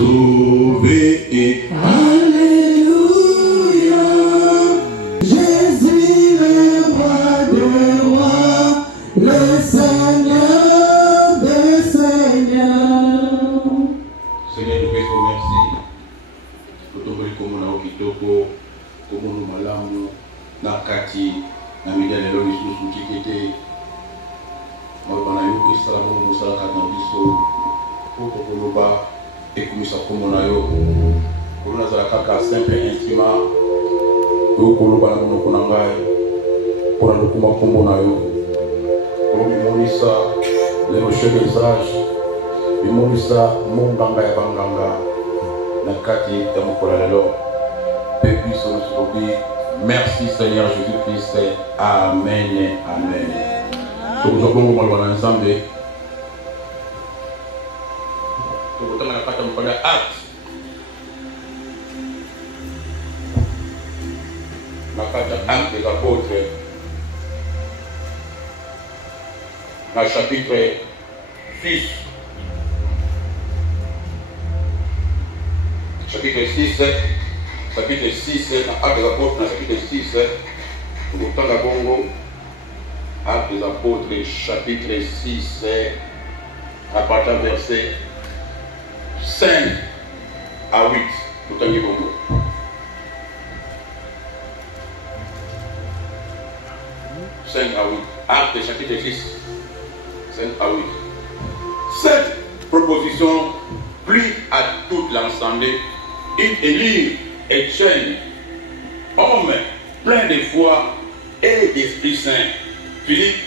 sauvé. Alléluia. Jésus le roi des rois, le Seigneur des seigneurs. Seigneur, nous faisons merci. Nous tombons comme on a au kitoko, comme on a malamu, na kati, na midele lo lisusu tikete. Mwana yoki salamu musala na biso. Pour koloba ekumisa komona yo. Kolona za kaka simple instrument. Yo koloba na monoko na ngai. Pour le kuma komona yo. Pour bimonisa le rocher des sages. Bimonisa monganga ya banganga. Na kati ya mokola lelo. Pepi sobi. Merci Seigneur Jésus-Christ. Amen. Amen. Donc nous allons voir ensemble. Donc on a pas de acte. La carte acte des apôtres. Dans le chapitre 6. Chapitre 6. Chapitre 6. Dans l'acte des apôtres, dans le chapitre 6. Nous allons la bongo. Actes des apôtres, chapitre 6, à partir du verset 5 à 8. Nous t'en beaucoup. Actes chapitre 6, 5 à 8. Cette proposition plut à toute l'assemblée. Ils élirent Étienne, homme plein de foi et d'Esprit Saint. Philippe,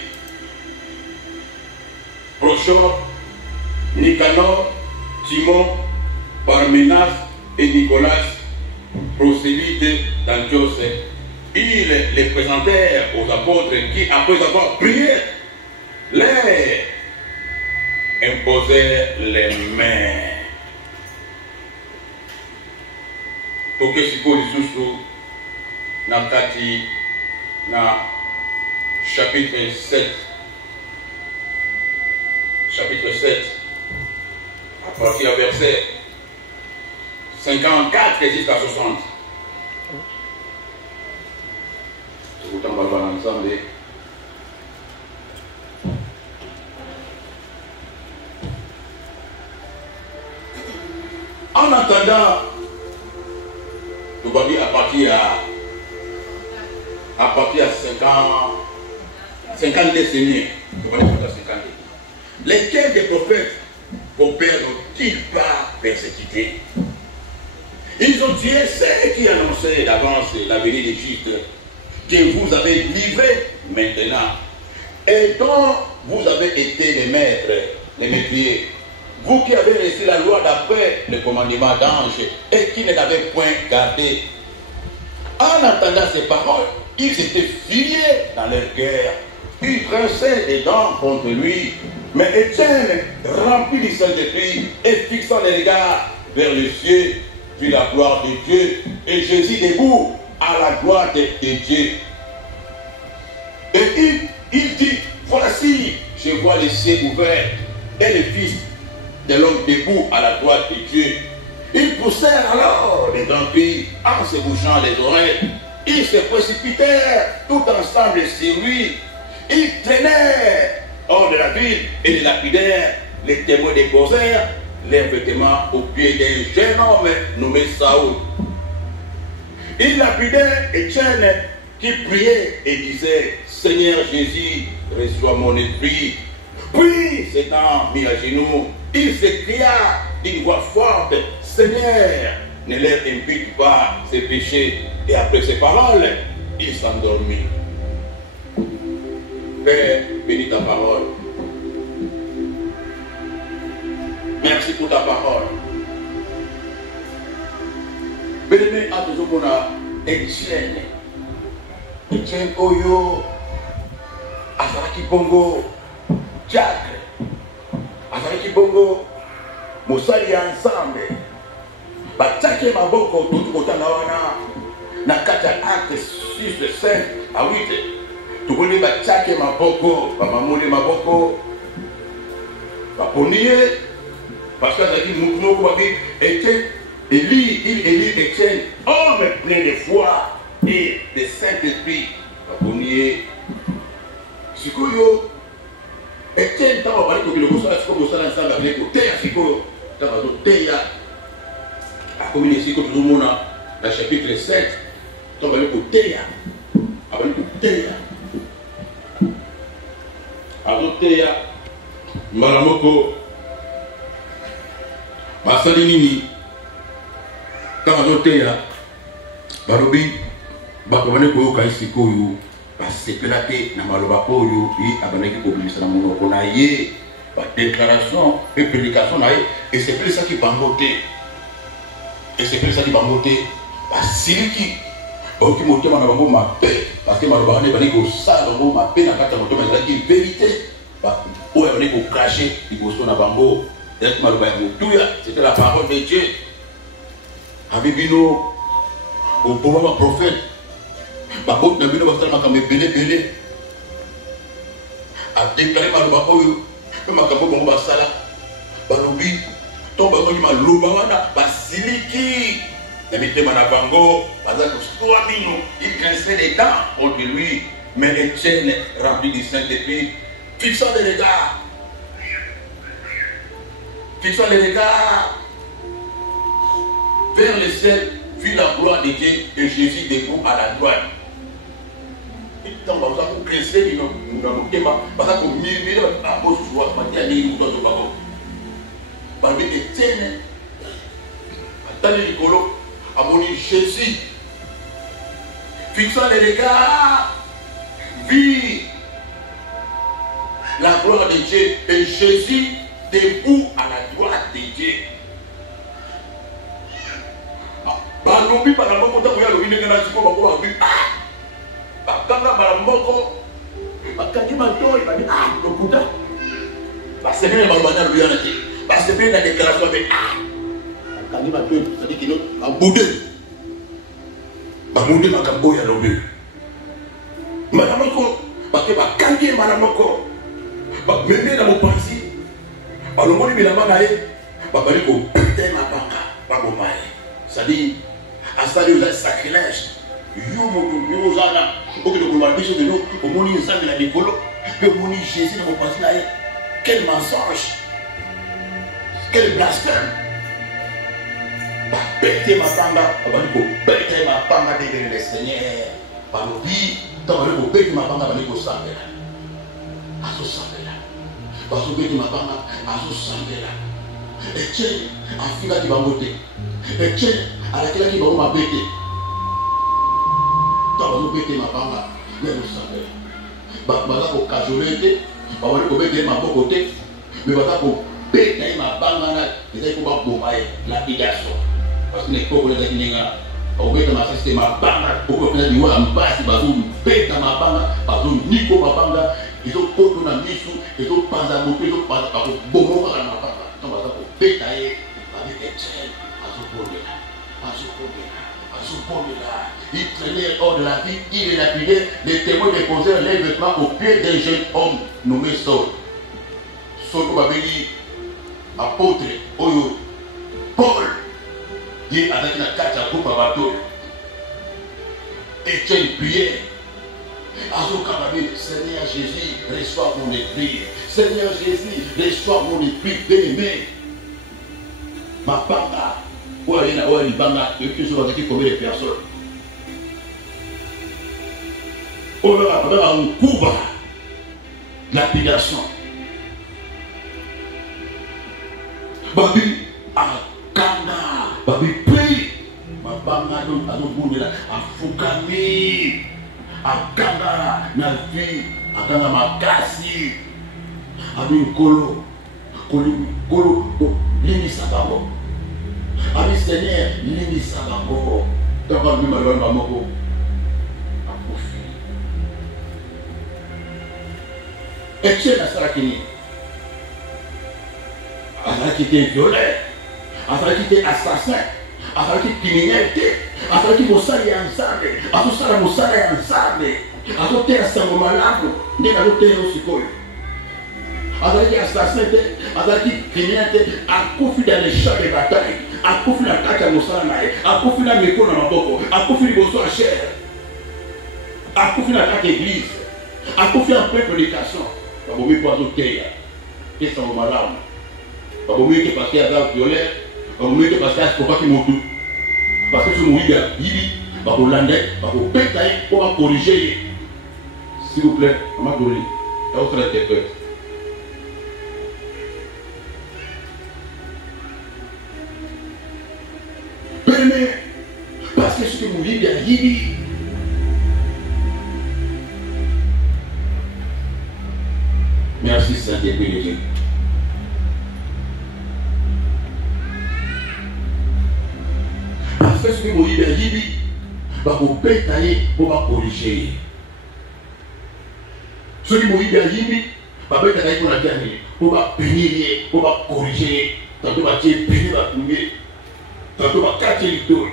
Prochor, Nicanor, Timon, Parménas et Nicolas, prosélytes d'Antioche. Ils les présentèrent aux apôtres qui, après avoir prié, les imposèrent les mains. Pour que ce soit Nakati, na chapitre 7. Chapitre 7. À partir du verset 54 jusqu'à 60. Tout le temps, on va voir ensemble. En attendant, nous allons dire à partir à 50 décennies, lesquels des prophètes vos pères n'ont-ils pas persécutés? Ils ont tué ceux qui annonçaient d'avance la venue d'Égypte, que vous avez livrés maintenant, et dont vous avez été les maîtres, les métiers. Vous qui avez reçu la loi d'après le commandement d'ange et qui ne l'avez point gardé. En entendant ces paroles, ils étaient furieux dans leur cœur. Ils grinçaient des dents contre lui. Mais Étienne, rempli du Saint-Esprit et fixant les regards vers le ciel, vit la gloire de Dieu et Jésus debout à la droite de Dieu. Et il dit, voici, je vois les cieux ouverts et le Fils de l'homme debout à la droite de Dieu. Ils poussèrent alors des grands cris en se bouchant les oreilles. Ils se précipitèrent tout ensemble sur lui. Ils traînèrent hors de la ville et les lapidèrent. Les témoins déposèrent leurs vêtements aux pieds d'un jeune homme nommé Saoul. Ils lapidèrent Étienne qui priait et disait, Seigneur Jésus, reçois mon esprit. Puis, s'étant mis à genoux, il s'écria d'une voix forte, Seigneur, ne leur impute pas ses péchés. Et après ces paroles, il s'endormit. Père, bénis ta parole. Merci pour ta parole. Béni à tous qu'on a Étienne. Étienne Oyo, Azaraki Bongo, Jack, Azaraki Bongo, Moussali ensemble. Batake Maboko, tout le temps na kata acte 6, 5 à 8. Tout le monde Batake Maboko, Bamamole Maboko, Baponie, Parce que ça dit, nous, Étienne, Élie, Étienne, homme plein de foi et de Saint-Esprit. Abonnier. Sikoyo, Étienne, tant on va dire que le Moussa, c'est comme ça, ensemble avec le Théa, Sikoyo, tant on va dire Théa, a communiqué Sikoyo, tout le monde, dans le chapitre 7, tant on va dire que Théa, on va dire que Théa. Alors Théa, Malamoko, basali nini kama zote ya balobi bakomane koyoka sikoyo basepela te na maloba oyo ye abanaki kobimisa na monoko na ye badéclaration et prédication na ye esepelisa bango te esepelisa bango te basiliki oki motema na bango mabe parce que maloba wana ebandi kosala bango mabe na kati ya motema ezalaki vérité oyo abandi kokrache liboso na bango. C'était la parole de Dieu. Abibino, au pauvre prophète, Babot Nabino Bastalma comme belé, a déclaré par le Bakoyo, même à Kabo Bomba Sala, Balobi, tombe à ma Lobawana, Basiliki, Namite Manabango, Bazako Stoamino, il grinçait les dents contre lui, mais Étienne rempli du Saint-Esprit, fixant les regards. Fixant les regards vers le ciel, vit la gloire de Dieu et Jésus debout à la droite. Et quand on va vous cresser, nous avons dit, parce qu'on murmure, à vos joies, on va dire, nous avons parmi les tiennes, attendez Nicolo, à mon Jésus, fixant les regards, vit la gloire de Dieu et Jésus debout à la droite de Dieu. Balobi par la moko ta kuya lobi ndenge na siko bako ba bi bakanga ba moko bakaki ba toy ba bi lokuta ba sebele ba banya lobi yana te ba sebele na déclaration be bakanga ba toy ça dit kino ba boudé makambo ya lobi mala moko bake bakangi mala moko ba meme na mopanzi balongoli bilamba na ye babali kopete mabanga babomaye c'est-à-dire asali oza sacrilège yo moto yo ozala okende koloba biso lelo omoni nzambe na likolo mpe omoni jésus na mopanzi na ye. Quel mensonge, quel blasphème. Bapete mabanga babali kopete mabanga devant le Seigneur balobi ntango bali kopete mabanga bali kosambela azosambela bazobeti mabanga azosambela. Etienne afikaki bango te, Etienne alakelaki bango mabe te. Ntango bazobeti mabanga azosambela baza kokajole te, babali kobeta ye maboko te, me baza kobeta ye mabanga na ezali ko baboma ye lapidation. Parce que les pauvres les Aguinéens, au bout de ma société, ma banga, au bout de ma base, bazou, bête ma banga, bazou, nico ma banga, ils ont tout dans l'issue, ils ont pas à monter, ils ont pas à bomo à ma banga. Donc, on va bête avec Etienne, à ce point-là. Il traînait hors de la vie, il est lapidé, les témoins déposaient les vêtements au pied d'un jeune homme nommé Saul. Saul, comme avait dit, apôtre, Oyo, Paul. Dieu a dit la carte à groupe à bateau. Etienne priait. Seigneur Jésus, reçois mon esprit. Seigneur Jésus, reçois mon esprit bien-aimé. Ma papa, où est la banga, et puis je vais dire combien de personnes. On va un coup lapidation. Babi a Kanga, babi prie, mabanga azobundela afukami, akanga na vie, akanga makasi, abi kolo lini sabango, abi Seigneur lini sabango, kaba mi malwa mamoko, akufi. Etienne asalakini, asalakite violé. Afin qu'il était assassin, afin qu'il criminalité, afin qu'il mossale ensemble, afin qu'il mossale mossale ensemble, afin qu'il ait un sang malade, n'est pas l'auteur aussi quoi. azalaki assassin te, azalaki criminel te, akufi dans les champs de bataille, akufi na kati ya mosala na ye, akufi na meko na maboko, akufi liboso ya chair, akufi na kati ya église, akufi en pleine prédication. Babomi po azoteya esango malamu, babomi ete parce que aza violeur, babomi ete parce que asikopaki motu, parce que so moyibi ayibi bakolanda ye, bakopeta ye mpo bakorige ye. S'il vous plaît, Maman Doli, la autre interprète. Permet, parce que ce que vous vivez à Yibi, merci Saint-Esprit de Dieu. Parce que ce que vous vivez à Yibi, vous pétez pour corriger. Ceux qui mourent bien Yibi, papa est allé pour la dernière, pour punir, pour corriger, tantôt va tirer, punir, va punir, tantôt va cacher les tours.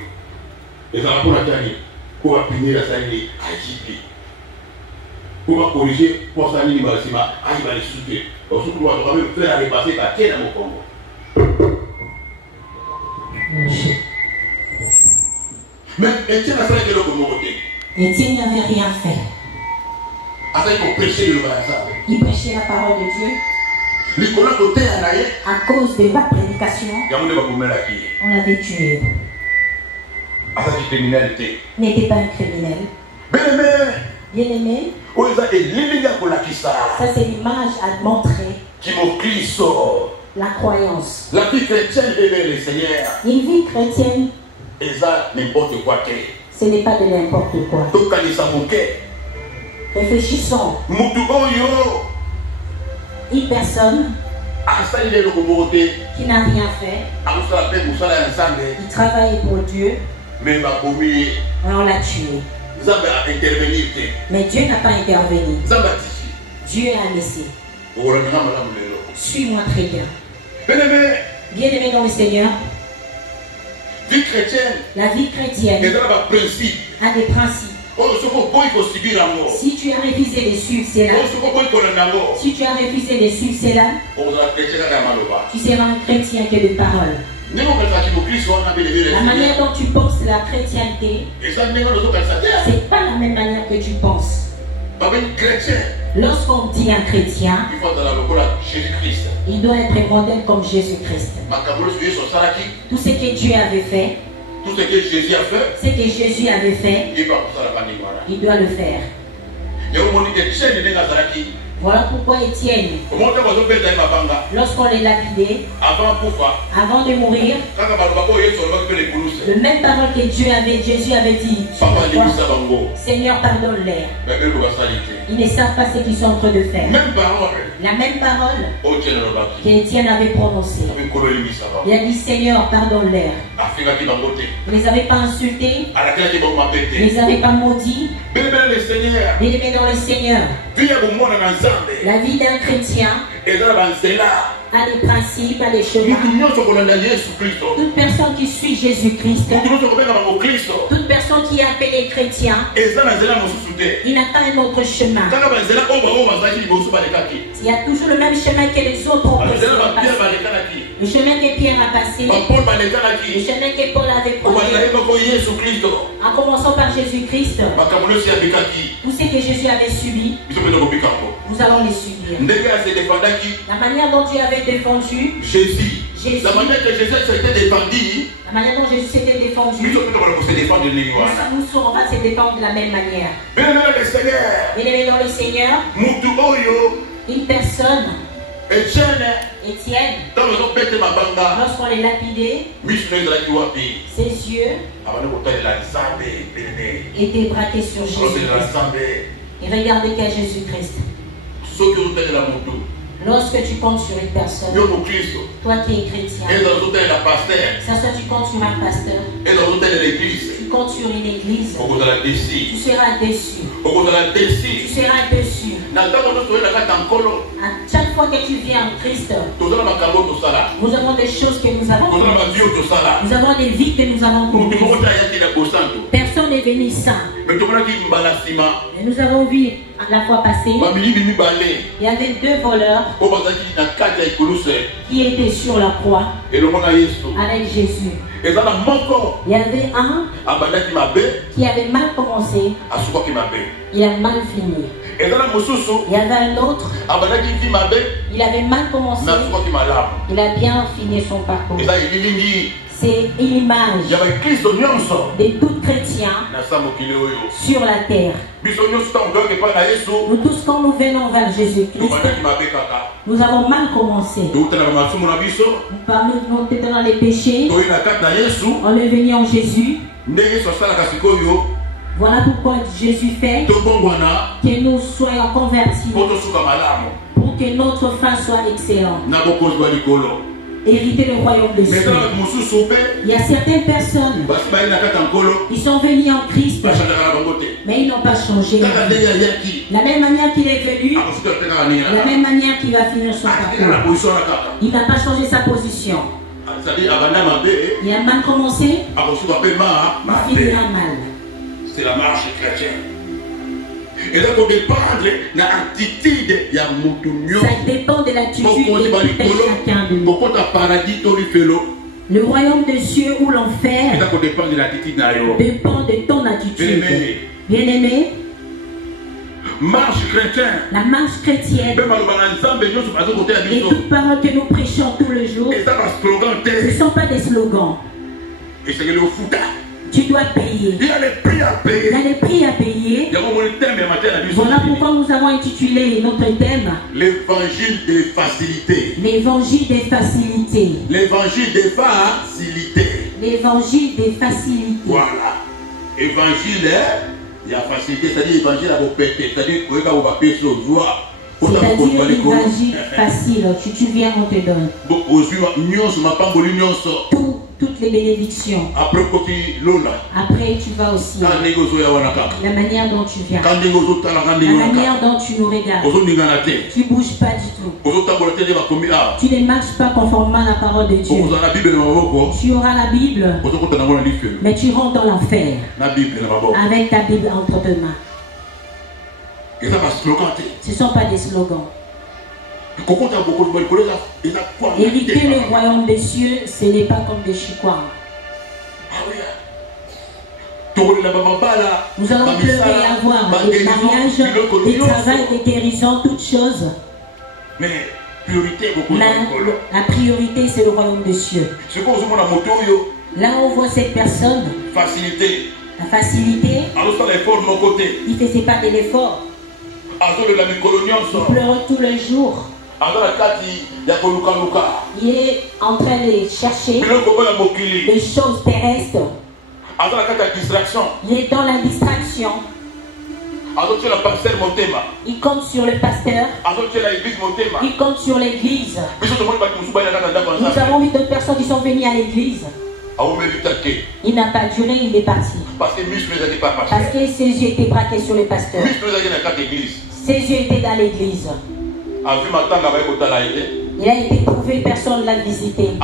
Et ça va pour la dernière, pour punir la salle à Yibi. Pour corriger, pour ça, il va les soutenir. Donc, surtout, on va même faire repasser la quai dans mon Congo. Mais Étienne a fait le Congo. Étienne n'avait rien fait. Il prêchait la parole de Dieu. À cause de ma prédication, on l'avait tué. Il n'était pas un criminel. Bien-aimé, ça c'est l'image à montrer la croyance. La vie chrétienne est le Seigneur. Une vie chrétienne, n'importe quoi. ce n'est pas de n'importe quoi. Réfléchissons. Une personne qui n'a rien fait, il travaille pour Dieu, mais on l'a tué. Mais Dieu n'a pas intervenu. Dieu a laissé. Suis-moi très bien. Bien-aimé dans le Seigneur, vie chrétienne, la vie chrétienne a des principes. Si tu as refusé de suivre cela, si tu as refusé de suivre cela, tu seras un chrétien que de parole. La manière dont tu penses la chrétienté, c'est pas la même manière que tu penses. Lorsqu'on dit un chrétien, il doit être modèle comme Jésus-Christ. Tout ce que Dieu avait fait, tout ce que Jésus a fait, il doit le faire. Voilà pourquoi Étienne, lorsqu'on les lapidait, avant de mourir, le même parole que Jésus avait dit, Seigneur, pardonne-les. Ils ne savent pas ce qu'ils sont en train de faire. La même parole qu'Étienne avait prononcée. Il a dit, Seigneur, pardonne-les. Ils ne les avaient pas insultés, ils ne les avaient pas maudits. Bien-aimés dans le Seigneur, la vie d'un chrétien a des principes, a des chemins. Toute personne qui suit Jésus-Christ, toute personne qui est appelée chrétien, il n'a pas un autre chemin. Il y a toujours le même chemin que les autres ont passé. Le chemin que Pierre a passé, le chemin que Paul avait passé. En commençant par Jésus-Christ, tout ce que Jésus avait subi, nous allons les subir. La manière dont Dieu avait défendu Jésus. La manière dont Jésus s'était défendu, nous on va se défendre de la même manière. Bien-aimé dans le Seigneur, une personne, Étienne, lorsqu'on les lapidait, ses yeux étaient braqués sur Jésus-Christ. Et regardez qu'à Jésus-Christ. Lorsque tu comptes sur une personne, toi qui es chrétien, ça soit tu comptes sur un pasteur, tu comptes sur une église, tu seras déçu. Tu seras déçu. À chaque fois que tu viens en Christ, nous avons des choses que nous avons commises. Nous avons des vies que nous avons commises. Personne n'est venu saint. Mais nous avons vu la fois passée, il y avait 2 voleurs qui étaient sur la croix avec Jésus. Il y avait un qui avait mal commencé, il a mal fini. Il y avait un autre, il avait mal commencé, il a bien fini son parcours. C'est une image de tout chrétien sur la terre. Nous tous, quand nous venons vers Jésus-Christ, nous avons mal commencé. Nous étions dans les péchés, on est venu en Jésus. Voilà pourquoi Jésus fait que nous soyons convertis pour que notre fin soit excellente. Hériter le royaume de Dieu. Il y a certaines personnes, ils sont venus en Christ, mais ils n'ont pas changé. La même manière qu'il est venu, la même manière qu'il va finir son parcours. Il n'a pas changé sa position. Il a mal commencé, il finira mal. C'est la marche chrétienne. Et donc, ça dépend de l'attitude de chacun de nous. Le royaume de Dieu ou l'enfer dépend de ton attitude. Bien-aimé, marche chrétienne. La marche chrétienne et toute parole que nous prêchons tout le jour, ce ne sont pas des slogans. Tu dois payer. Il y a des prix à payer. Il y a des prix à payer. Voilà pourquoi nous avons intitulé notre thème l'évangile des facilités. L'évangile des facilités. L'évangile des facilités. L'évangile des facilités. Voilà. Évangile, il y a facilité, c'est-à-dire évangile à vos pétés. C'est-à-dire que vous avez papier sur joie. C'est-à-dire l'évangile facile. Tu viens, on te donne. Toutes les bénédictions. Après, tu vas aussi. La manière dont tu viens. La manière dont tu nous regardes. Tu ne bouges pas du tout. Tu ne marches pas conformément à la parole de Dieu. Tu auras la Bible, mais tu rentres dans l'enfer avec ta Bible entre tes mains. Ce ne sont pas des slogans. Hériter le royaume des cieux, ce n'est pas comme des chicoins. Nous allons pleurer et avoir des mariages, des travails, des guérisons, toutes choses. Mais la priorité, c'est le royaume des cieux. Là, on voit cette personne. La facilité. Il ne faisait pas de l'effort. Il pleurait tous les jours. Il est en train de chercher des choses terrestres. Il est dans la distraction. Il compte sur le pasteur. Il compte sur l'église. Nous avons vu d'autres personnes qui sont venues à l'église. Il n'a pas duré, il est parti. Parce que ses yeux étaient braqués sur le pasteur. Ses yeux étaient dans l'église. Il a été prouvé, personne ne l'a visité. Il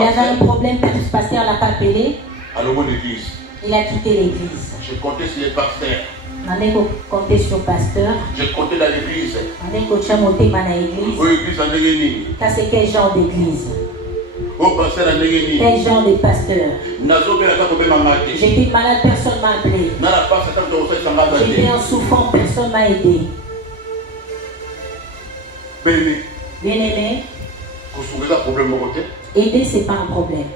avait un problème, le pasteur ne l'a pas appelé. Il a quitté l'église. J'ai compté sur les pasteurs. On a compté sur le pasteur. J'ai compté dans l'église. On a compté dans l'église. Ça, c'est quel genre d'église? Quel genre de pasteur? J'étais malade, personne ne m'a appelé. J'étais en souffrance, personne ne m'a aidé. Bien-aimé, aider, ce n'est pas un problème.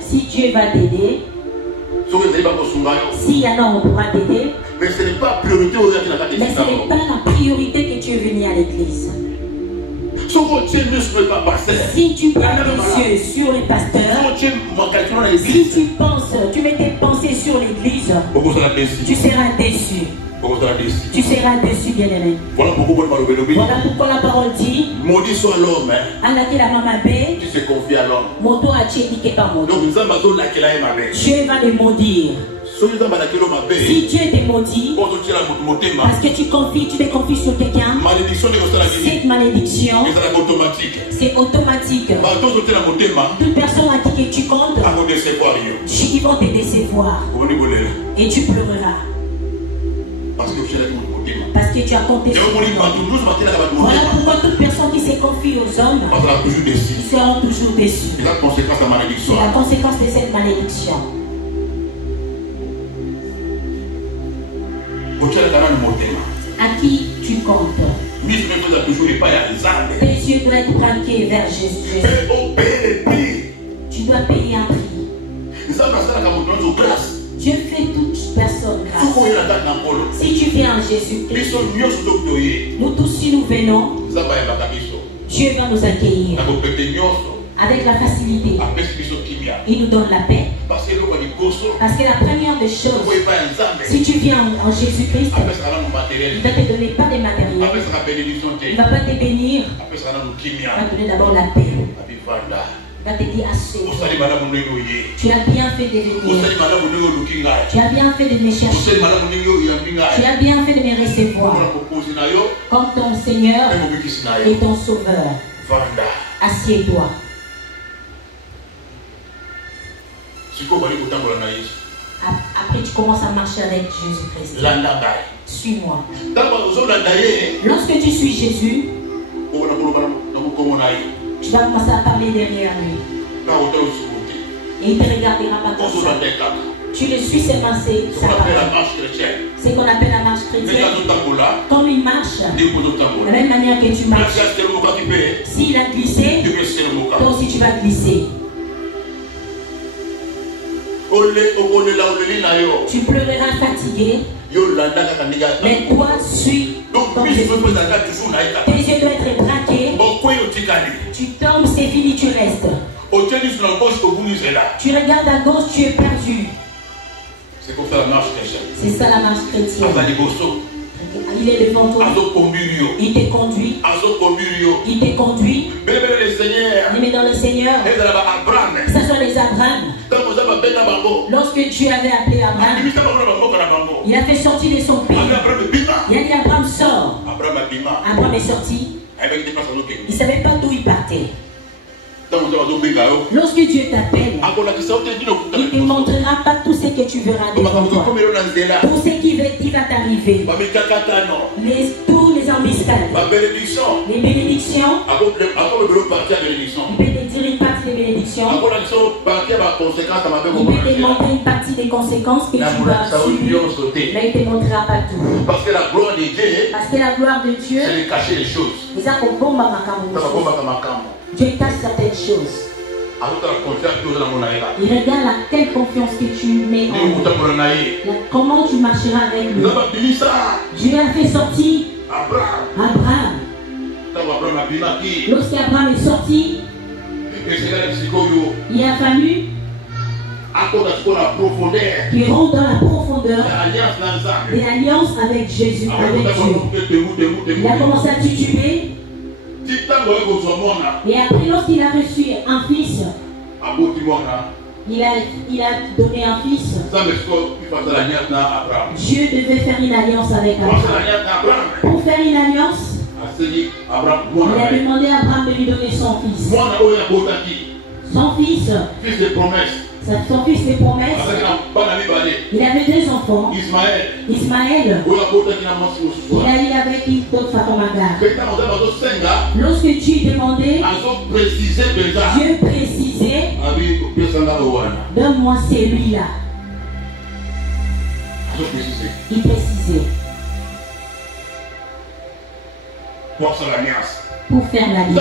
Si Dieu va t'aider, s'il y en a, on pourra t'aider. Mais ce n'est pas la priorité la priorité que tu es venu à l'église. Si tu prends les yeux sur les pasteurs, si tu penses, tu mets tes pensées sur l'église, tu seras déçu. Tu seras déçu, bien-aimé. Voilà pourquoi la parole dit maudit soit l'homme qui se confie à l'homme. Donc Dieu va les maudire. Si Dieu te maudit, parce que tu te confies sur quelqu'un, cette malédiction, c'est automatique. Toute personne à qui tu comptes, ils vont te décevoir. Et tu pleureras. Parce que tu as compté sur moi. Voilà pourquoi toute personne qui se confie aux hommes, ils seront toujours déçus. C'est la conséquence de cette malédiction. À qui tu comptes? Tes yeux doivent être braqués vers Jésus. Tu dois payer un prix. Dieu fait toute personne grâce. Si tu viens en Jésus-Christ, nous tous, si nous venons, Dieu va nous accueillir avec la facilité. Il nous donne la paix. Parce que la première des choses, si tu viens en Jésus-Christ, il ne va te donner pas des matériels. Il ne va pas te bénir. Il va te donner d'abord la paix. Il va te dire assez. Tu as bien fait de venir. Tu as bien fait de me chercher. Tu as bien fait de me recevoir comme ton Seigneur et ton Sauveur. Assieds-toi. Après tu commences à marcher avec Jésus-Christ. Suis-moi. Lorsque tu suis Jésus, tu vas commencer à parler derrière lui. Et il ne te regardera pas comme ça. Tu le suis seulement, c'est sa parole. C'est ce qu'on appelle la marche chrétienne. Comme il marche, de la même manière que tu marches, s'il a glissé, toi aussi tu vas glisser. Tu pleureras fatigué, mais toi suis comme Jésus. Tes yeux doivent être braqués. Tu tombes, c'est fini, tu restes. Tu regardes à gauche, tu es perdu. C'est pour faire la marche chrétienne. C'est ça la marche chrétienne. Il est devant toi. Il te conduit. Il te conduit. Il met dans le Seigneur. Que ce soit les Abraham. Lorsque Dieu avait appelé Abraham, il a fait sortir de son pays. Il a dit Abraham sort. Abraham est sorti. Il ne savait pas d'où il partait. Lorsque Dieu t'appelle, il ne te montrera pas tout ce que tu verras devant toi. Tout ce qui va t'arriver. Tous les embuscades. Les bénédictions. Il peut te dire une partie des bénédictions. Il peut te montrer une partie des conséquences que tu vas subir. Mais il ne te montrera pas tout. Parce que la gloire de Dieu, c'est de cacher les choses. Dieu cache certaines choses. Il regarde à quelle confiance que tu mets en lui. Comment tu marcheras avec lui. Dieu a fait sortir Abraham. Lorsqu'Abraham est sorti, il a fallu qu'il rentre dans la profondeur de l'alliance avec Jésus, avec Dieu. Il a commencé à tituber. Et après, lorsqu'il a reçu un fils, il a donné un fils. Dieu devait faire une alliance avec Abraham. Pour faire une alliance, il a demandé à Abraham de lui donner son fils. Son fils, fils de promesse. Son fils de promesse. Il avait deux enfants. Ismaël. Il a eu avec une autre Fatomagard. Lorsque Dieu demandait, Dieu précisait, donne-moi celui-là. Il précisait. Pour faire l'alliance. Pour faire l'alliance.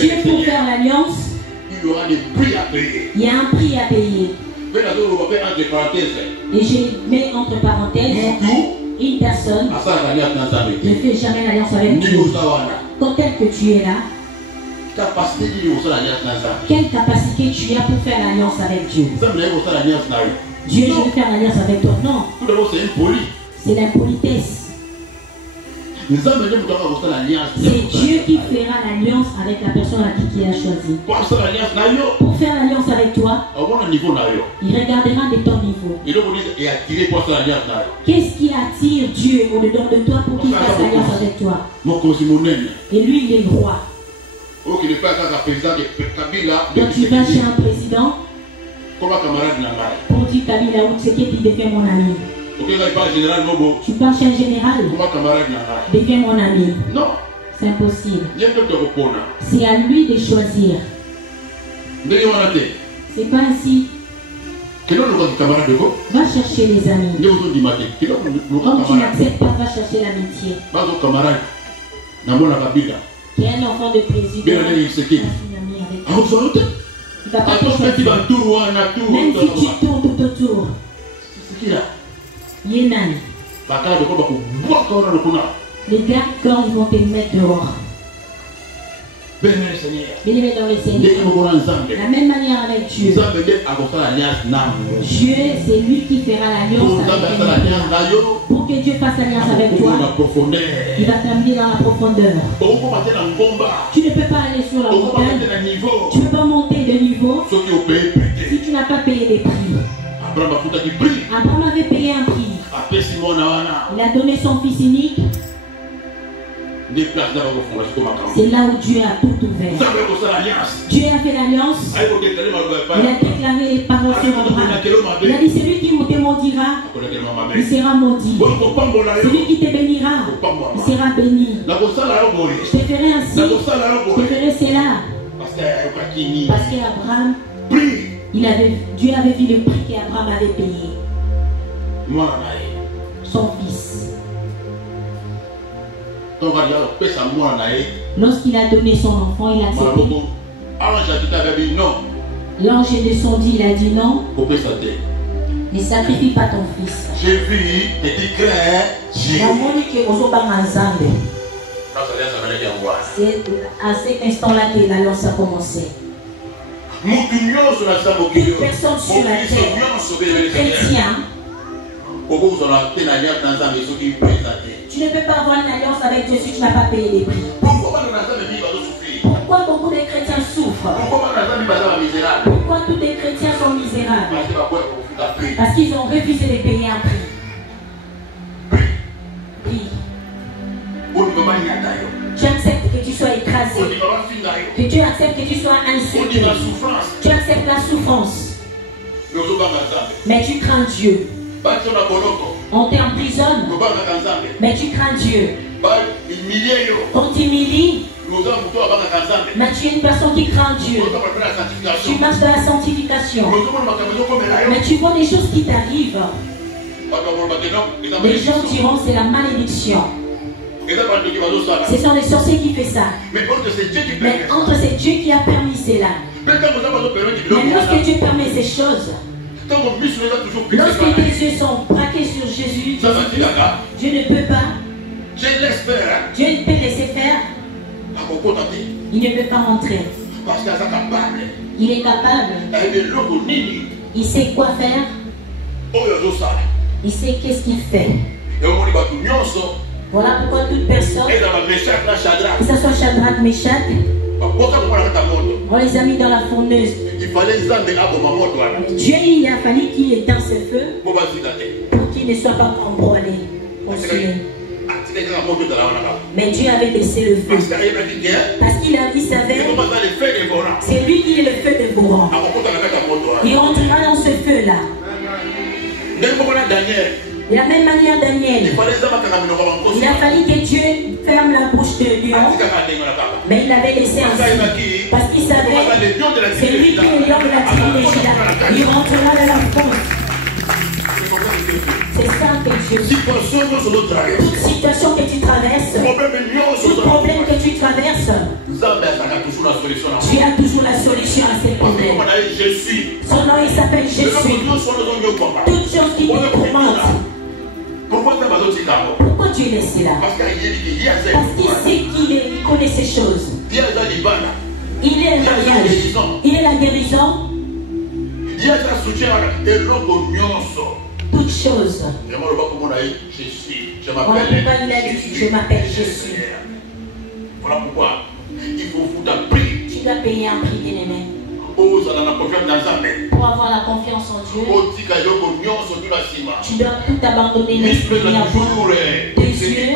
Dieu pour faire l'alliance. Il y aura des prix à payer. Il y a un prix à payer. Et je mets entre parenthèses une personne ne fait jamais l'alliance avec Dieu. Quand tel que tu es là, quelle capacité tu as pour faire l'alliance avec Dieu? Dieu, je veux faire l'alliance avec toi. Non. C'est l'impolitesse. C'est Dieu qui fera l'alliance avec la personne à qui il a choisi. Pour faire l'alliance avec toi, il regardera de ton niveau. Qu'est-ce qui attire Dieu au-dedans de toi pour qu'il fasse l'alliance avec toi? Et lui, il est roi. Quand tu vas chez un président, pour dire Kabila, c'est qui devient mon ami. Tu penses un général, deviens mon ami. Non. C'est impossible. C'est à lui de choisir. C'est pas ainsi. Va chercher les amis. Quand tu n'acceptes pas, va chercher l'amitié. Qui est un enfant de président. Il va pas te choisir. Même si tu tournes tout autour. Yenan. Les gardes-corps vont te mettre dehors. Béni dans le Seigneur. De la même manière avec Dieu. Dieu, c'est lui qui fera l'alliance avec toi. Pour que Dieu fasse l'alliance avec toi, il va t'amener dans la profondeur. Tu ne peux pas aller sur la montagne. Tu ne peux pas monter de niveau si tu n'as pas payé des prix. Abraham avait payé un prix. Il a donné son fils unique. C'est là où Dieu a tout ouvert. Dieu a fait l'alliance. Il a déclaré les paroles sur Abraham. Il a dit, celui qui te maudira, il sera maudit. Celui qui te bénira, il sera béni. Je te ferai ainsi. Je te ferai cela. Parce qu'Abraham, Dieu avait vu le prix qu'Abraham avait payé. Son fils. Lorsqu'il a donné son enfant, il a accepté. L'ange est descendu, il a dit non. Ne sacrifie pas ton fils. J'ai vu et tu crains Dieu. C'est à cet instant-là que l'alliance a commencé. Toute personne sur la terre, chrétien, tu ne peux pas avoir une alliance avec Dieu si tu n'as pas payé les prix. Pourquoi beaucoup de chrétiens souffrent? Pourquoi tous les chrétiens sont misérables? Parce qu'ils ont refusé de payer un prix. Tu acceptes que tu sois écrasé, que tu acceptes que tu sois insulté, tu acceptes la souffrance, mais tu crains Dieu. On t'emprisonne, mais tu crains Dieu. On t'humilie, mais tu es une personne qui craint Dieu. Tu marches dans la sanctification, mais tu vois des choses qui t'arrivent. Les gens diront c'est la malédiction. Ce sont les sorciers qui font ça. Mais entre c'est Dieu qui a permis cela. Mais lorsque Dieu permet ces choses, lorsque tes yeux sont braqués sur Jésus, Dieu ne peut pas. Dieu peut laisser faire. Il ne peut pas rentrer. Il est capable. Il sait quoi faire. Il sait qu'est-ce qu'il fait. Voilà pourquoi toute personne, que ce soit Shadrach, Meshach, on les a mis dans la fourneuse. Dieu, il a fallu qu'il éteint ce feu pour qu'il ne soit pas embrûlé. Mais Dieu avait laissé le feu. Parce qu'il savait, c'est lui qui est le feu dévorant. Il rentrera dans ce feu-là. De la même manière, Daniel, il a fallu que Dieu ferme la bouche de lion, mais il l'avait laissé ainsi, parce qu'il savait, c'est lui qui est lion de la tribu de Juda. Il rentrera dans la France. C'est ça que Dieu dit. Toute situation que tu traverses, tout problème que tu traverses, Dieu a toujours la solution à ces problèmes. Son nom, il s'appelle Jésus. Toute chose qui te tourmente. Pourquoi Dieu laisse cela? Parce qu'il sait qu'il connaît ces choses. Il est le mariage. Il est la guérison. Toutes choses. Voilà pourquoi il a dit, je m'appelle Jésus. Voilà pourquoi il faut foutre un prix. Tu dois payer un prix, bien-aimé. Pour avoir la confiance en Dieu, tu dois tout abandonner, l'esprit de tes yeux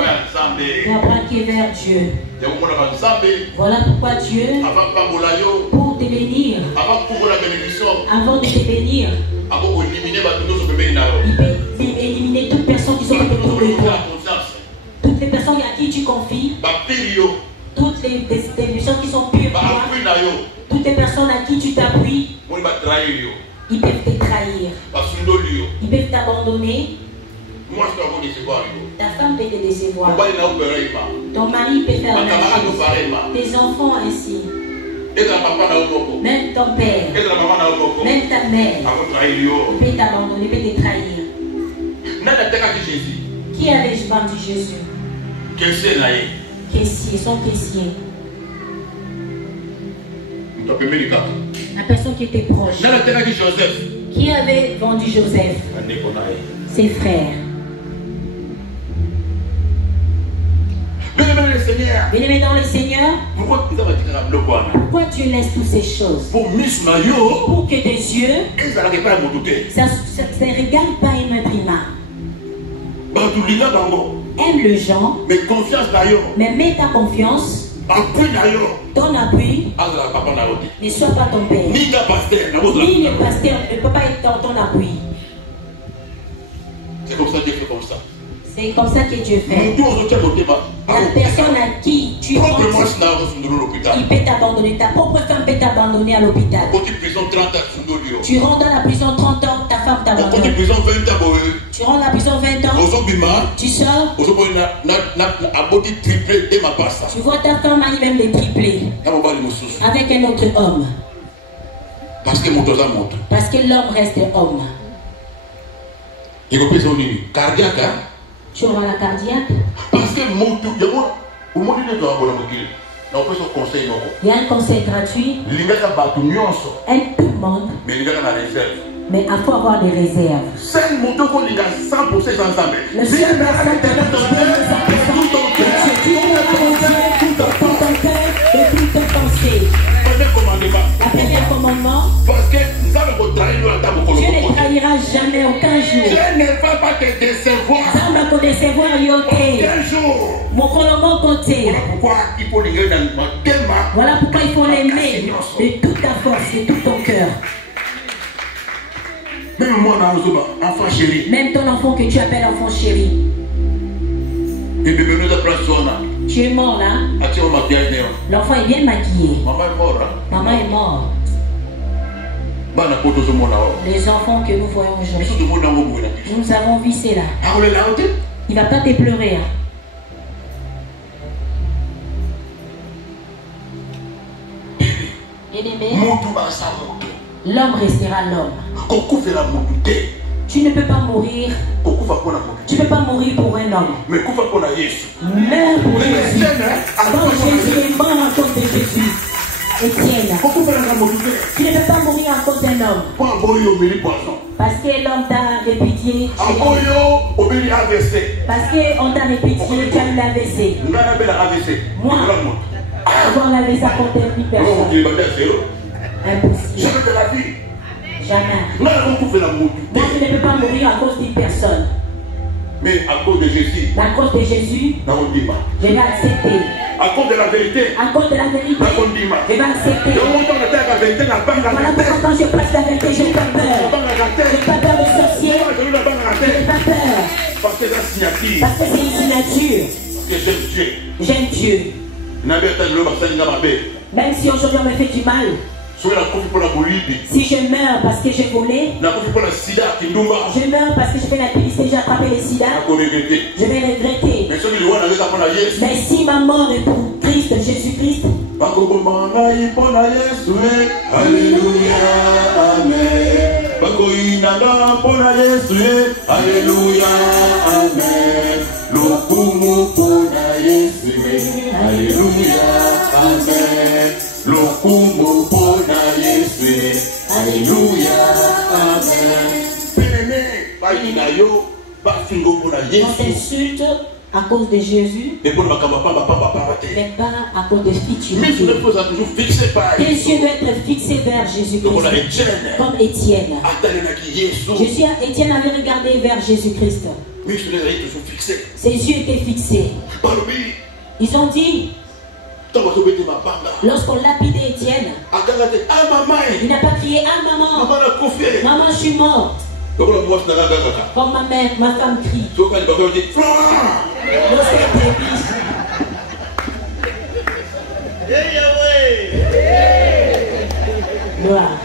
doivent braquer vers Dieu. Voilà pourquoi Dieu, pour te bénir, avant de te bénir, Il peut éliminer toutes les personnes qui sont autour de toi. Toutes les personnes à qui tu confies. Toutes les personnes qui sont pures pour toi. Toutes les personnes à qui tu t'appuies. Ils peuvent te trahir. Ils peuvent t'abandonner. Ta femme peut te décevoir. Ton mari peut faire la même chose. Tes enfants ainsi. Même ton père. Même ta mère. Il peut t'abandonner, il peut te trahir. Qui avait vendu Jésus? Caissier, son caissier. La personne qui était proche. Qui avait vendu Joseph? Ses frères. Bien-aimé dans le Seigneur, pourquoi tu laisses toutes ces choses? Pour que tes yeux ça ne regarde pas un être humain. Aime le gens, mais mets ta confiance. Ton appui ne soit pas ton père. Ni le pasteur ne peut pas être ton appui. C'est comme ça que Dieu fait comme ça. C'est comme ça que Dieu fait. La personne à qui tu penses, il peut t'abandonner. Ta propre femme peut t'abandonner à l'hôpital. Tu rentres dans la prison 30 ans, ta femme t'abandonne. Tu rentres dans la prison 20 ans, tu sors. Tu vois ta femme arrive même les tripler avec un autre homme. Parce que l'homme reste homme. Cardiaque. Tu auras la cardiaque. Parce que il y a un conseil gratuit. Un tout le monde. Mais il faut avoir des réserves. Le seul personne qui tout ton cœur et toute ta pensée. La première commandement. Parce que Dieu ne trahira jamais aucun jour. Dieu ne va pas te décevoir. Ça va te décevoir aucun jour. Voilà pourquoi il faut l'aimer de toute ta force, de tout ton cœur. Même moi, enfant chéri. Même ton enfant que tu appelles enfant chéri. Tu es mort là. L'enfant est bien maquillé. Maman est morte. Les enfants que nous voyons aujourd'hui, nous avons vu cela. Il ne va pas te pleurer. Hein. L'homme restera l'homme. Tu ne peux pas mourir. Tu ne peux pas mourir pour un homme. Meurs pour Jésus. Avant Jésus est mort à cause de Jésus. Étienne. Tu ne peux pas mourir à cause d'un homme. Parce que l'homme t'a répété. Parce qu'on t'a répété, tu as eu l'AVC. Moi, avoir l'AVC, ça compte une personne. Impossible. Jamais de la vie. Jamais. Moi, je ne peux pas mourir à cause d'une personne. Mais à cause de Jésus. À cause de Jésus, je vais accepter. À cause de la vérité. À cause de la vérité, je vais accepter. Voilà pourquoi quand je prêche la vérité, je n'ai pas peur. Je n'ai pas peur de sorcier. Je n'ai pas peur. Parce que c'est une signature. J'aime Dieu. Même si aujourd'hui on me fait du mal. Si je meurs parce que j'ai volé, je meurs parce que je fais la publicité, j'ai attrapé le sida, je vais regretter. Mais si ma mort est pour Christ, Jésus-Christ, Alléluia, Amen. Alléluia, Amen. Alléluia, Amen. Alléluia, Amen. on t'insulte à cause de Jésus, mais pas à cause de futilité. Tes yeux doivent être fixés vers Jésus-Christ. Comme Étienne. Étienne avait regardé vers Jésus-Christ. Ses yeux étaient fixés. Ils ont dit, lorsqu'on lapidait Étienne, il n'a pas crié « Ah maman !» Maman, je suis morte. Comme ma mère, ma femme crie. Gloire.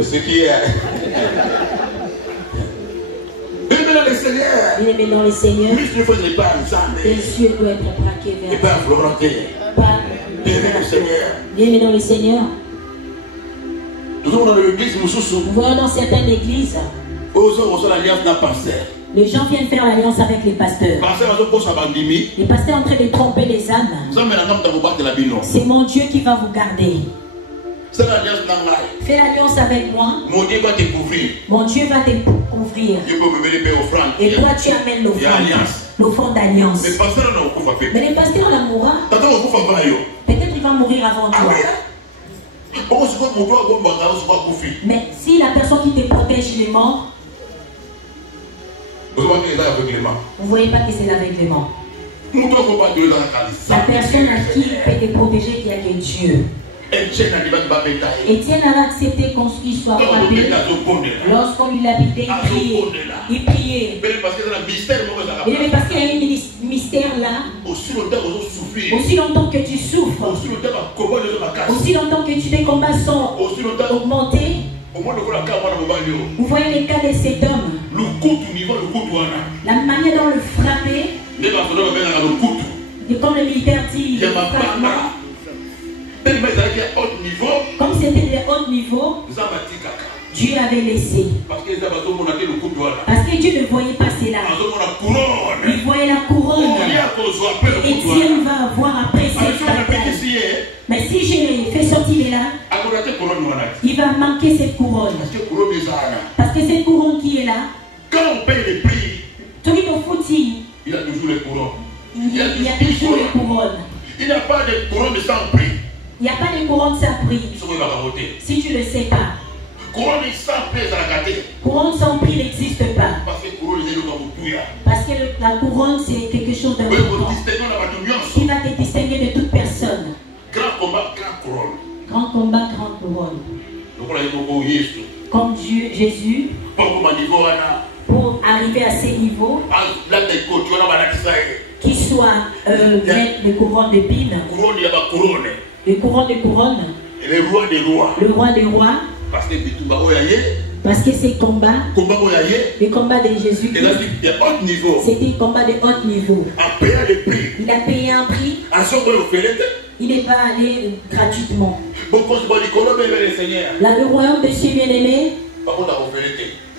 Ce qui est. Bien-aimé dans le Seigneur. Les cieux doivent être braqués vers bien-aimé dans le Seigneur. Nous voyons dans certaines églises, les gens viennent faire l'alliance avec les pasteurs. Les pasteurs sont en train de tromper les âmes. C'est mon Dieu qui va vous garder. Fais l'alliance avec moi. Mon Dieu va te couvrir. Et toi tu amènes l'offrande d'alliance. Mais le pasteur la mourra. Peut-être il va mourir avant toi. Mais si la personne qui te protège il est mort, vous ne voyez pas que c'est l'aveuglement. La personne à qui peut te protéger, il n'y a que Dieu. Étienne a accepté qu'il soit frappé. Lorsqu'on lui l'a dit, il priait. Mais parce qu'il y a un mystère là. Aussi longtemps que tu souffres, aussi longtemps que tes combats sont augmentés, vous voyez les cas de cet homme. La manière dont le frapper, et comme le militaire dit, comme c'était de haut niveau, Dieu avait laissé. Parce que Dieu ne voyait pas cela. Il voyait la couronne. Étienne va avoir après cette bataille. Mais si je fais sortir là, il va manquer cette couronne. Parce que cette couronne qui est là, quand on paye les prix, il a toujours les couronnes. Il y a toujours les couronnes. Il n'y a pas de couronne sans prix. Il n'y a pas de couronne sans prix. Si tu ne le sais pas. Couronne sans prix n'existe pas. Parce que la couronne c'est quelque chose d'important qui va te distinguer de toute personne. Grand combat, grand couronne. Grand combat, grande couronne. Comme Dieu, Jésus, pour arriver à ces niveaux, qu'il soit mettre les couronnes d'épines, les couronnes de couronnes, le roi des rois. Le roi des rois. Parce que ces combats, les combats de Jésus, c'était un combat de haut niveau. Il a payé un prix. Il n'est pas allé gratuitement. Là, le royaume de Dieu bien-aimé,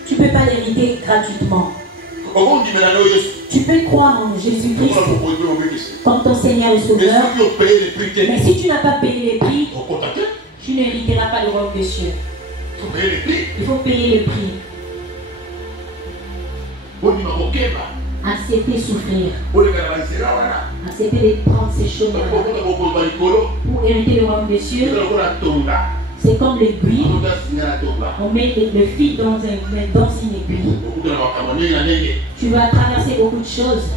tu ne peux pas l'hériter gratuitement. Tu peux croire en Jésus-Christ comme ton Seigneur et Sauveur. Mais si tu n'as pas payé les prix, tu n'hériteras pas le royaume de Dieu. Il faut payer le prix. Accepter souffrir. Accepter de prendre ces choses pour hériter le royaume de Dieu. C'est comme l'aiguille. On met le fil dans une aiguille. Tu vas traverser beaucoup de choses.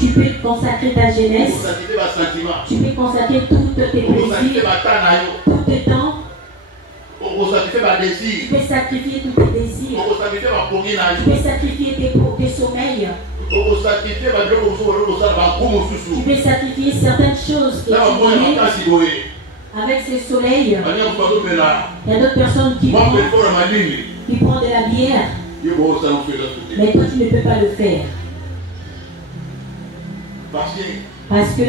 Tu peux consacrer ta jeunesse. Tu peux consacrer toutes tes plaisirs, tout tes temps. Tu peux sacrifier tous tes désirs. Tu peux sacrifier tes sommeils. Tu peux sacrifier certaines choses que tu connais. Avec ce soleil, il y a d'autres personnes qui prennent de la bière. Mais toi tu ne peux pas le faire. Parce que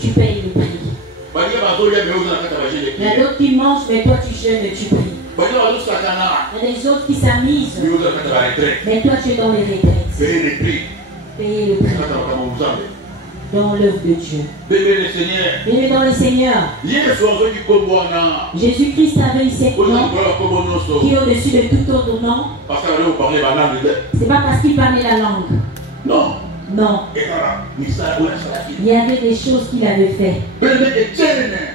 tu payes le prix. Il y a d'autres qui mangent, mais toi tu jeûnes et tu pries. Il y a des autres qui s'amusent, mais toi tu es dans les retraites. Payez le prix. Dans l'œuvre de Dieu. Béni dans le Seigneur. Jésus-Christ avait eu cette nom qui est au-dessus de tout autre nom. C'est pas parce qu'il parlait la langue. Non. Non. Il y avait des choses qu'il avait fait.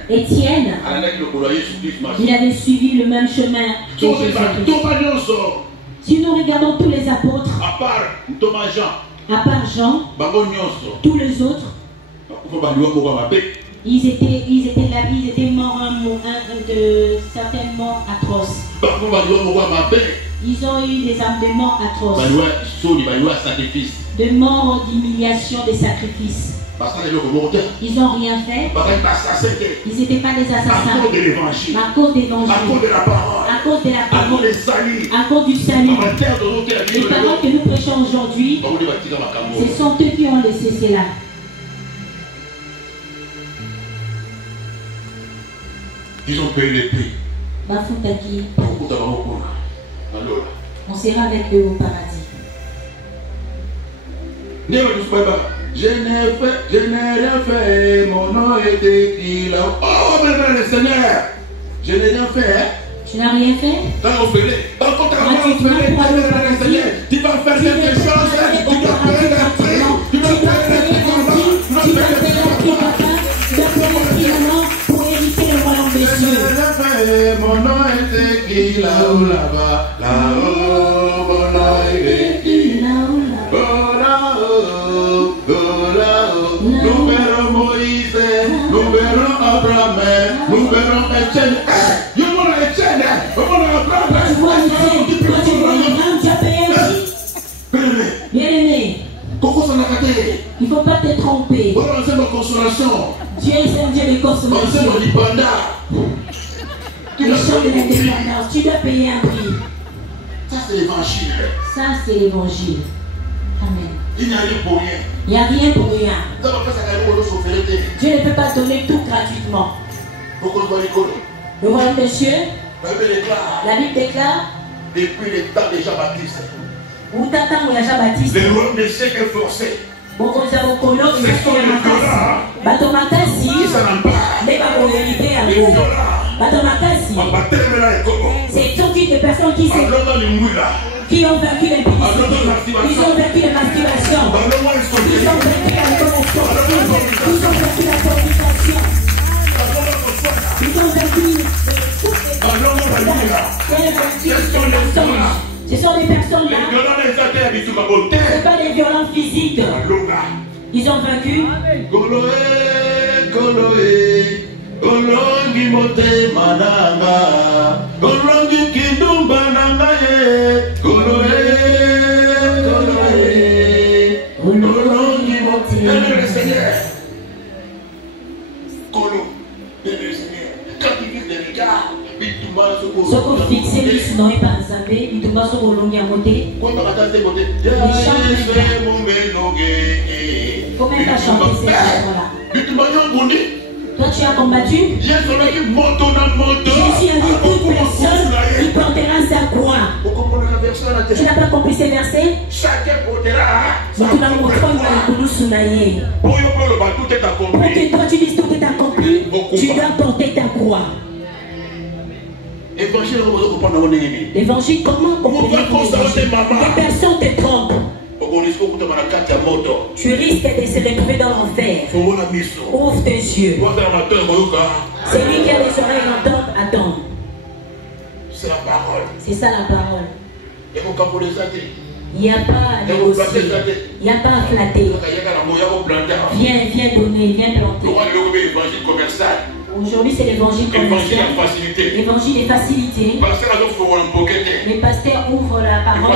Étienne, il avait suivi le même chemin que Jésus-Christ. Si nous regardons tous les apôtres, à part Thomas Jean, tous les autres, ils étaient morts de certaines morts atroces. Ils ont eu des âmes de morts atroces, de morts d'humiliation, des sacrifices. Ils n'ont rien fait. Ils n'étaient pas des assassins. À cause de l'évangile, à cause de la parole, à cause du salut. Les paroles que nous prêchons aujourd'hui, ce sont eux qui ont laissé cela. Ils ont payé les prix. On sera avec eux au paradis. Je n'ai rien fait, mon nom est écrit là. Oh, mais le Seigneur, je n'ai rien fait. Tu n'as rien fait? Tu vas faire quelque chose, tu dois payer la prix. Tu dois payer pour hériter le royaume des cieux. Mon nom est écrit là-haut, là-bas, là-haut, mon nom est écrit là-haut, nous verrons Moïse, nous verrons Abraham, nous verrons Etienne. Tu vois Etienne, tu as payé un prix. Bien-aimé, il ne faut pas te tromper. Dieu est un Dieu de consolation. Le chant de l'indépendance, tu dois payer un prix. Ça c'est l'évangile. Ça c'est l'évangile. Amen. Il n'y a rien pour rien. Il n'y a rien pour rien. Dieu ne peut pas donner tout gratuitement. Le royaume des cieux, la Bible déclare, depuis le temps de Jean-Baptiste, le royaume des cieux est forcé. C'est tout type de personnes qui ont vaincu l'impudicité, ils ont vaincu la masturbation, ils ont vaincu la reconnaissance, ils ont vaincu la fornication, ils ont vaincu ce sont des personnes là, ce pas des violents physiques, ils ont vaincu. Golongi mote mananga, golongi kindumba nanga ye, golongi mote. Le Seigneur, quand il vise les regards, ce qu'on fixe les sinon et pas zappé, il tombe sur golongi à monter. Comment tu as chanté ces chansons-là? Toi tu as combattu. Jésus a dit toute personne qui portera sa croix. Tu n'as pas compris ces versets? Pour que toi tu dises tout est accompli, tu dois porter ta croix. L'évangile, comment comprendre que personne te trompe? Tu risques de se retrouver dans l'enfer. Ouvre tes yeux. C'est lui qui a les oreilles d'entendre. Attends. C'est la parole. C'est ça la parole. Il n'y a pas à négocier. Il n'y a pas à flatter. Viens donner, viens planter. Aujourd'hui, c'est l'évangile commercial. L'évangile est facilité. Les pasteurs ouvrent la parole.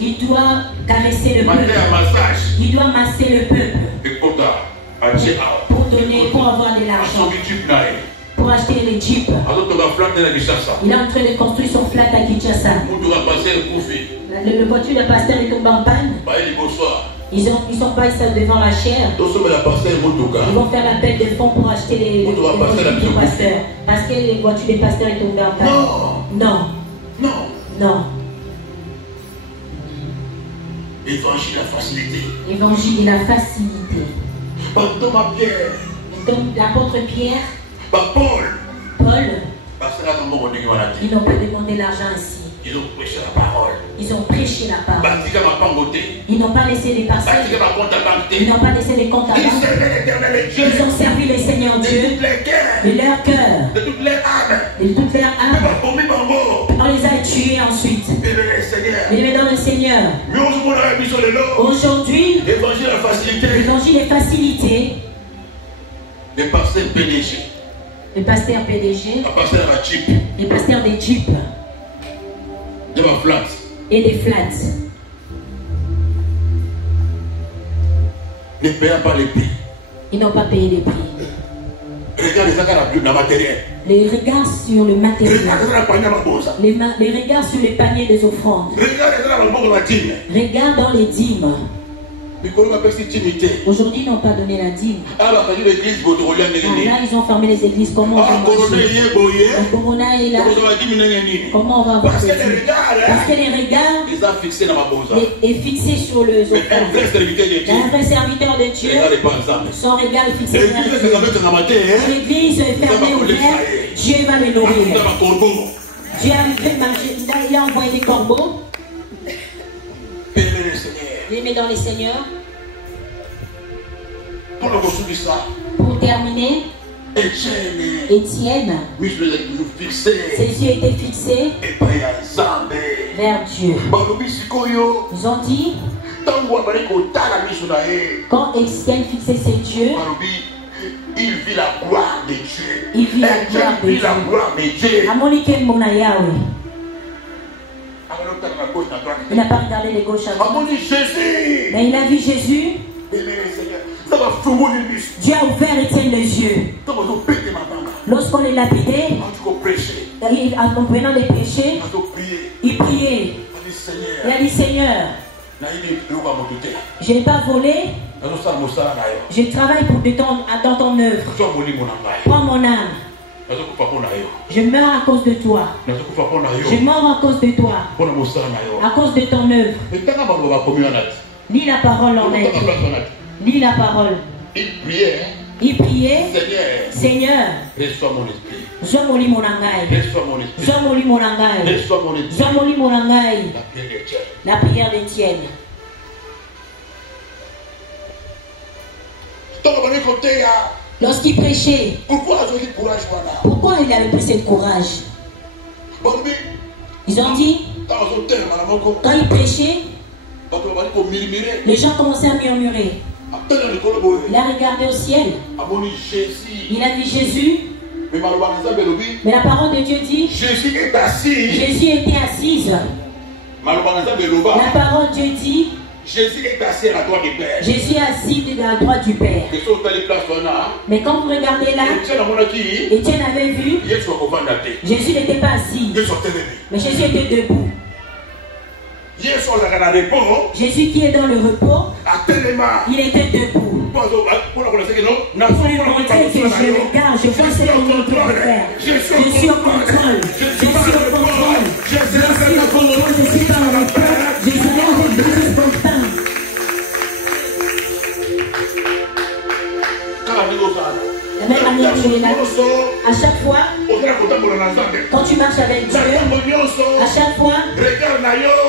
Il doit caresser le peuple. Il doit masser le peuple. Pour donner, pour avoir de l'argent. Pour acheter les jeeps. Il est en train de construire son flat à Kinshasa. Le voiture de pasteur est tombé en panne. Ils sont pas devant la chair. Ils vont faire l'appel de fonds pour acheter les voitures du pasteur. Parce que les voitures des pasteurs sont tombées en panne. Non. L'évangile la facilité. L'évangile est la facilité. Donc l'apôtre Pierre, Paul, ils n'ont pas demandé l'argent ici. Ils ont prêché la parole. Ils ont prêché la parole. Ils n'ont pas laissé les parcelles. Ils n'ont pas laissé les comptes à banque. Ils ont servi le Seigneur Dieu de leur cœur, de toute leur âme. On les a tués ensuite. Bien-aimés dans le Seigneur. Aujourd'hui, l'évangile est facilité. Le pasteur PDG. Le pasteur PDG. Les pasteurs des Jeeps. Et des flats. Ne payant pas les prix. Ils n'ont pas payé les prix. Les regards sur le matériel. Les regards sur les paniers des offrandes. Regarde dans les dîmes. Aujourd'hui, ils n'ont pas donné la dîme. Là, ils ont fermé les églises. Comment on va manger? Le corona est là. Comment on va avoir des dîmes? Parce que les regards est fixé sur le offrandes. Un vrai serviteur de Dieu, son regard est fixé sur l'église est fermée ouverte. Dieu va le nourrir. Dieu a fait manger. Il a envoyé des corbeaux. Bien-aimés dans les seigneurs. Pour terminer, Étienne, ses yeux étaient fixés vers Dieu. Ils ont dit, quand Étienne fixait ses yeux, il vit la gloire de Dieu. Il vit la gloire de Dieu. Il n'a pas regardé les gauches à droite. Mais il a vu Jésus. Dieu a ouvert Étienne les yeux. Lorsqu'on les lapidait, en comprenant les péchés, il priait. Il a dit, Seigneur, je n'ai pas volé. Je travaille dans ton œuvre. Prends mon âme. Je meurs à cause de toi. Je meurs à cause de toi. À cause de ton œuvre. Lis la parole en maître. Lis la parole. Il priait. Seigneur, reçois mon esprit. Reçois mon esprit. La prière d'Étienne. Lorsqu'il prêchait, pourquoi il avait pris ce courage? Ils ont dit, quand il prêchait, les gens commençaient à murmurer. Il a regardé au ciel. Il a vu Jésus. Mais la parole de Dieu dit, Jésus était assis. La parole de Dieu dit, Jésus est assis à la droite du Père. Jésus est assis à la droite du Père. Mais quand vous regardez là, Étienne avait vu, Jésus n'était pas assis, mais Jésus était debout. Jésus qui est dans le repos, il était debout. Pour lui montrer que je regarde, je vois ce qu'on est en train de faire. Je suis au contrôle. Je suis au contrôle. Je suis au contrôle. Je suis dans le repos. Je suis là avec Dieu jusqu'au temps. La même manière que tu es là, à chaque fois, quand tu marches avec Dieu, à chaque fois,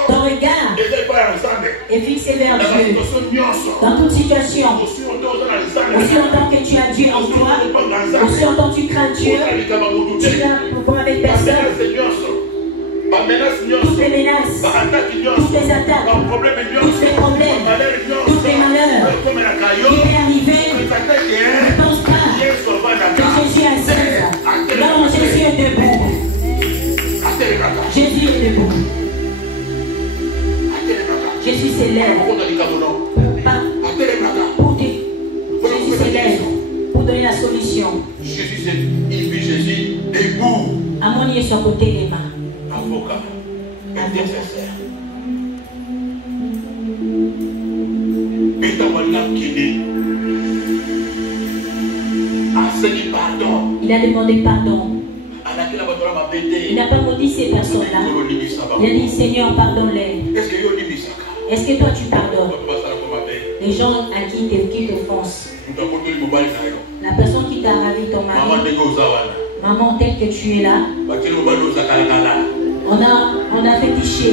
ton regard est fixé vers Dieu. Dans toute situation, aussi longtemps que tu as Dieu en toi, aussi longtemps que tu crains Dieu, tu n'as pas avec personne. Toutes les menaces, toutes les attaques, tous les problèmes, tous les malheurs qui peuvent arriver, ne pense pas que Jésus est assis. Non, Jésus est debout. Jésus est debout. Jésus s'élève. Jésus s'élève pour donner la solution. Il vit Jésus debout. Ammonier sur côté des mains. Avocat, intercesseur. Il a demandé pardon. Il n'a pas maudit ces personnes-là. Il a dit, Seigneur, pardonne-les. Est-ce que toi tu pardonnes les gens à qui t'offensent? La personne qui t'a ravi, ton mari, maman telle que tu es là, on a fétiché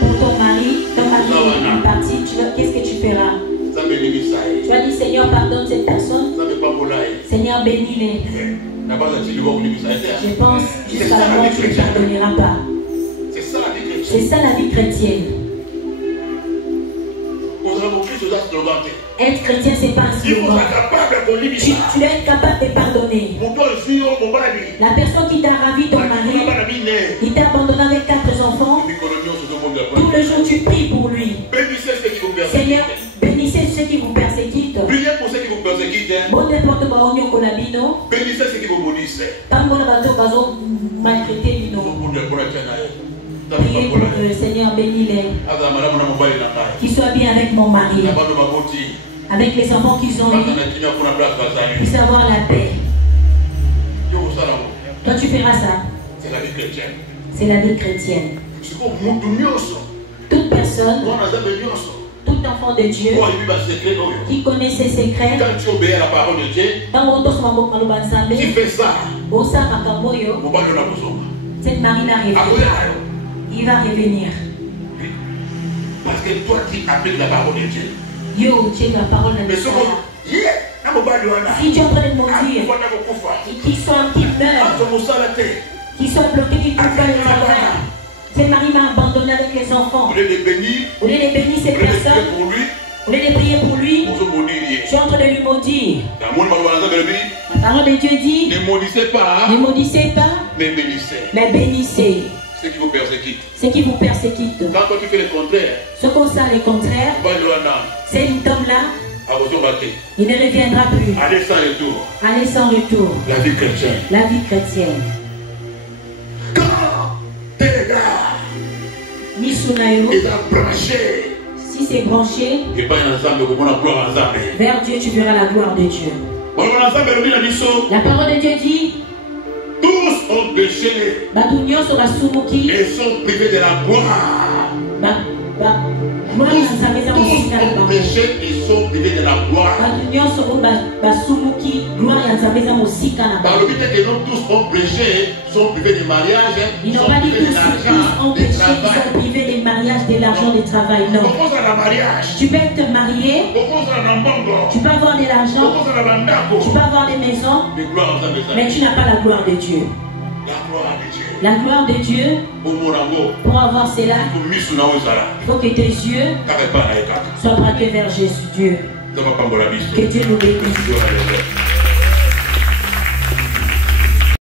pour ton mari est parti, qu'est-ce que tu feras? Tu as dit, Seigneur, pardonne cette personne. Seigneur, bénis-les. Je pense jusqu'à la mort, tu ne pardonneras pas. C'est ça la vie chrétienne. Être chrétien, c'est pas un slogan. Tu dois être capable de pardonner. La personne qui t'a ravi ton mari, il t'a abandonné avec 4 enfants. Tout le jour, tu pries pour lui. Seigneur, bénissez ceux qui vous persécutent. Priez pour ceux qui vous persécutent. Bénissez ceux qui vous maudissent. Priez pour le Seigneur, bénis-les. Qu'ils soient bien avec mon mari, avec les enfants qu'ils ont eus, puissent avoir la paix. Toi, tu feras ça. C'est la vie chrétienne. C'est la vie chrétienne. Toute personne, tout enfant de Dieu qui connaît ses secrets, quand tu obéis à la parole de Dieu, tu fais ça. Cette marine arrive. Il va revenir. Parce que toi qui appliques la parole de Dieu. Yo, tu es la parole de Dieu. Si tu es en train de mourir, qu'ils meurent, qu'ils soient bloqués, qu'ils ne trouvent pas le travail. Cette marine m'a abandonné avec les enfants. Vous voulez les bénir, ces personnes. Vous voulez les prier pour lui. Je suis en train de lui maudire. La parole de Dieu dit, ne maudissez pas, mais bénissez. Mais bénissez. Ceux qui vous persécutent. Ceux qui vous persécutent. Quand toi tu fais le contraire, ce qu'on sait le contraire, cet homme-là, il ne reviendra plus. Allez sans retour. Allez sans retour. La vie chrétienne. La vie chrétienne. Quand tes regards est branché, si c'est branché vers Dieu, tu verras la gloire de Dieu. La parole de Dieu dit, tous ont péché et sont privés de la gloire. Tous ont péché et sont privés de la gloire. Par le fait que non tous ont péché, sont privés du mariage, ils n'ont pas dit tous ont péché, ils sont privés des mariages, de l'argent, du travail. Non. Tu peux te marier, tu peux avoir de l'argent, tu peux avoir des maisons, mais tu n'as pas la gloire de Dieu. La gloire de Dieu, pour avoir cela, il faut que tes yeux soient braqués vers Jésus, Dieu. Que Dieu nous bénisse.